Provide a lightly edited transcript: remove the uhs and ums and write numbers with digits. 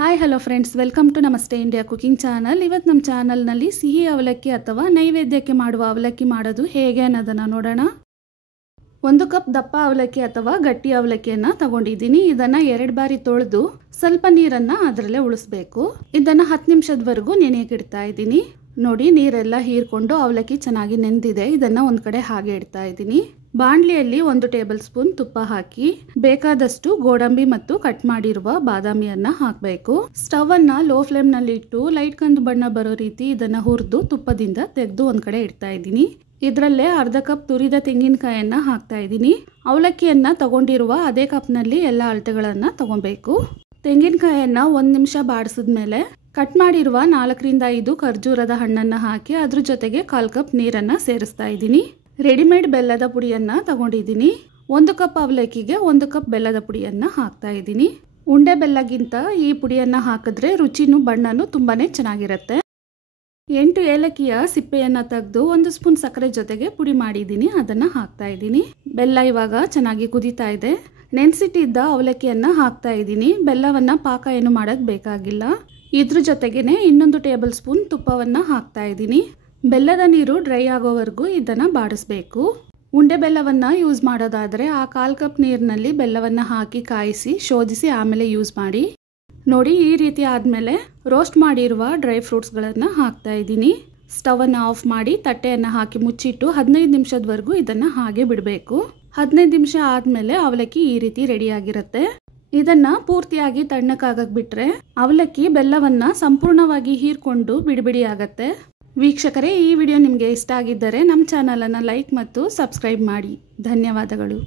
Hi hello friends, welcome to Namaste India cooking channel. ಇವತ್ತು ನಮ್ಮ ಚಾನಲ್ನಲ್ಲಿ ಸಿಹಿ ಅವಲಕ್ಕಿ ಅಥವಾ ನೈವೇದ್ಯಕ್ಕೆ ಮಾಡುವ ಅವಲಕ್ಕಿ ಮಾಡೋದು ಹೇಗೆ ಅನ್ನೋದನ್ನು ನೋಡೋಣ. 1 ಕಪ್ ದಪ್ಪ ಅವಲಕ್ಕಿ ಅಥವಾ ಗಟ್ಟಿ ಅವಲಕ್ಕಿಯನ್ನು ತಗೊಂಡಿದ್ದೀನಿ. ಇದನ್ನು 2 ಬಾರಿ ತೊಳೆದು ಸ್ವಲ್ಪ ನೀರನ್ನು ಅದರಲ್ಲೇ ಉಳಿಸ್ಬೇಕು. ಇದನ್ನು 10 ನಿಮಿಷದವರೆಗೂ ನೆನೆಯಕ್ಕೆ ಇಡ್ತಾ ಇದ್ದೀನಿ. ನೋಡಿ, ನೀರೆಲ್ಲ ಹೀರ್ಕೊಂಡು ಅವಲಕ್ಕಿ ಚೆನ್ನಾಗಿ ನೆಂದಿದೆ. ಇದನ್ನು ಒಂದು ಕಡೆ ಹಾಗೆ ಇಡ್ತಾ ಇದ್ದೀನಿ. ಬಾಣಲಿಯಲ್ಲಿ 1 ಟೇಬಲ್ ಸ್ಪೂನ್ ತುಪ್ಪ ಹಾಕಿ ಬೇಕಾದಷ್ಟು ಗೋಡಂಬಿ ಮತ್ತು ಕಟ್ ಮಾಡಿರುವ ಬಾದಾಮಿಯನ್ನ ಹಾಕಬೇಕು. ಸ್ಟವ್ ಅನ್ನ ಲೋ ಫ್ಲೇಮ್ ನಲ್ಲಿ ಇಟ್ಟು ಲೈಟ್ ಕಂದು ಬಣ್ಣ ಬರೋ ರೀತಿ ಇದನ್ನ ಹುರಿದು ತುಪ್ಪದಿಂದ ತೆಗೆದು ಒಂದ್ ಕಡೆ ಇಡ್ತಾ ಇದ್ದೀನಿ. ಇದರಲ್ಲೇ ಅರ್ಧ ಕಪ್ ತುರಿದ ತೆಂಗಿನಕಾಯನ್ನ ಹಾಕ್ತಾ ಇದ್ದೀನಿ. ಅವಲಕ್ಕಿಯನ್ನ ತಗೊಂಡಿರುವ ಅದೇ ಕಪ್ ನಲ್ಲಿ ಎಲ್ಲ ಅಳತೆಗಳನ್ನ ತಗೊಬೇಕು. ತೆಂಗಿನಕಾಯನ್ನ 1 ನಿಮಿಷ ಬಾಡಿಸಿದ್ಮೇಲೆ ಕಟ್ ಮಾಡಿರುವ 4 ರಿಂದ 5 ಖರ್ಜೂರದ ಹಣ್ಣನ್ನ ಹಾಕಿ ಅದ್ರ ಜೊತೆಗೆ 1/4 ಕಪ್ ನೀರನ್ನ ಸೇರಿಸ್ತಾ ಇದ್ದೀನಿ. ರೆಡಿಮೇಡ್ ಬೆಲ್ಲದ ಪುಡಿಯನ್ನ ತಗೊಂಡಿದ್ದೀನಿ. 1 ಕಪ್ ಅವಲಕ್ಕಿಗೆ 1 ಕಪ್ ಬೆಲ್ಲದ ಪುಡಿಯನ್ನ ಹಾಕ್ತಾ ಇದ್ದೀನಿ. ಉಂಡೆ ಬೆಲ್ಲಗಿಂತ ಈ ಪುಡಿಯನ್ನ ಹಾಕಿದ್ರೆ ರುಚಿನೂ ಬಣ್ಣನೂ ತುಂಬಾನೇ ಚೆನ್ನಾಗಿರುತ್ತೆ. 8 ಏಲಕ್ಕಿಯ ಸಿಪ್ಪೆಯನ್ನ ತೆಗೆದು 1 ಸ್ಪೂನ್ ಸಕ್ಕರೆ ಜೊತೆಗೆ ಪುಡಿ ಮಾಡಿದ್ದೀನಿ. ಅದನ್ನ ಹಾಕ್ತಾ ಇದ್ದೀನಿ. ಬೆಲ್ಲ ಇವಾಗ ಚೆನ್ನಾಗಿ ಕುದೀತಾ ಇದೆ. ನೆನೆಸಿಟ್ಟಿದ್ದ ಅವಲಕ್ಕಿಯನ್ನ ಹಾಕ್ತಾ ಇದ್ದೀನಿ. ಬೆಲ್ಲವನ್ನ ಪಾಕ ಏನು ಮಾಡಕ್ ಬೇಕಾಗಿಲ್ಲ. ಇದ್ರ ಜೊತೆಗೇನೆ ಇನ್ನೊಂದು ಟೇಬಲ್ ಸ್ಪೂನ್ ತುಪ್ಪವನ್ನ ಹಾಕ್ತಾ ಇದ್ದೀನಿ. ಬೆಲ್ಲದ ನೀರು ಡ್ರೈ ಆಗೋವರೆಗೂ ಇದನ್ನ ಬಾಡಿಸ್ಬೇಕು. ಉಂಡೆ ಬೆಲ್ಲವನ್ನ ಯೂಸ್ ಮಾಡೋದಾದ್ರೆ ಆ 1/4 ಕಪ್ ನೀರಿನಲ್ಲಿ ಬೆಲ್ಲವನ್ನ ಹಾಕಿ ಕಾಯಿಸಿ ಶೋಧಿಸಿ ಆಮೇಲೆ ಯೂಸ್ ಮಾಡಿ. ನೋಡಿ, ಈ ರೀತಿ ಆದ್ಮೇಲೆ ರೋಸ್ಟ್ ಮಾಡಿರುವ ಡ್ರೈ ಫ್ರೂಟ್ಸ್ಗಳನ್ನ ಹಾಕ್ತಾ ಇದ್ದೀನಿ. ಸ್ಟವ್ ಅನ್ನ ಆಫ್ ಮಾಡಿ ತಟ್ಟೆಯನ್ನ ಹಾಕಿ ಮುಚ್ಚಿಟ್ಟು 15 ನಿಮಿಷದವರೆಗೂ ಇದನ್ನ ಹಾಗೆ ಬಿಡಬೇಕು. 15 ನಿಮಿಷ ಆದ್ಮೇಲೆ ಅವಲಕ್ಕಿ ಈ ರೀತಿ ರೆಡಿ ಆಗಿರುತ್ತೆ. ಇದನ್ನ ಪೂರ್ತಿಯಾಗಿ ತಣ್ಣಕ್ಕಾಗಕ್ ಬಿಟ್ರೆ ಅವಲಕ್ಕಿ ಬೆಲ್ಲವನ್ನ ಸಂಪೂರ್ಣವಾಗಿ ಹೀರ್ಕೊಂಡು ಬಿಡಿ ಆಗತ್ತೆ. ವೀಕ್ಷಕರೇ, ಈ ವಿಡಿಯೋ ನಿಮಗೆ ಇಷ್ಟ ಆಗಿದ್ದರೆ ನಮ್ಮ ಚಾನಲನ್ನು ಲೈಕ್ ಮತ್ತು ಸಬ್ಸ್ಕ್ರೈಬ್ ಮಾಡಿ. ಧನ್ಯವಾದಗಳು.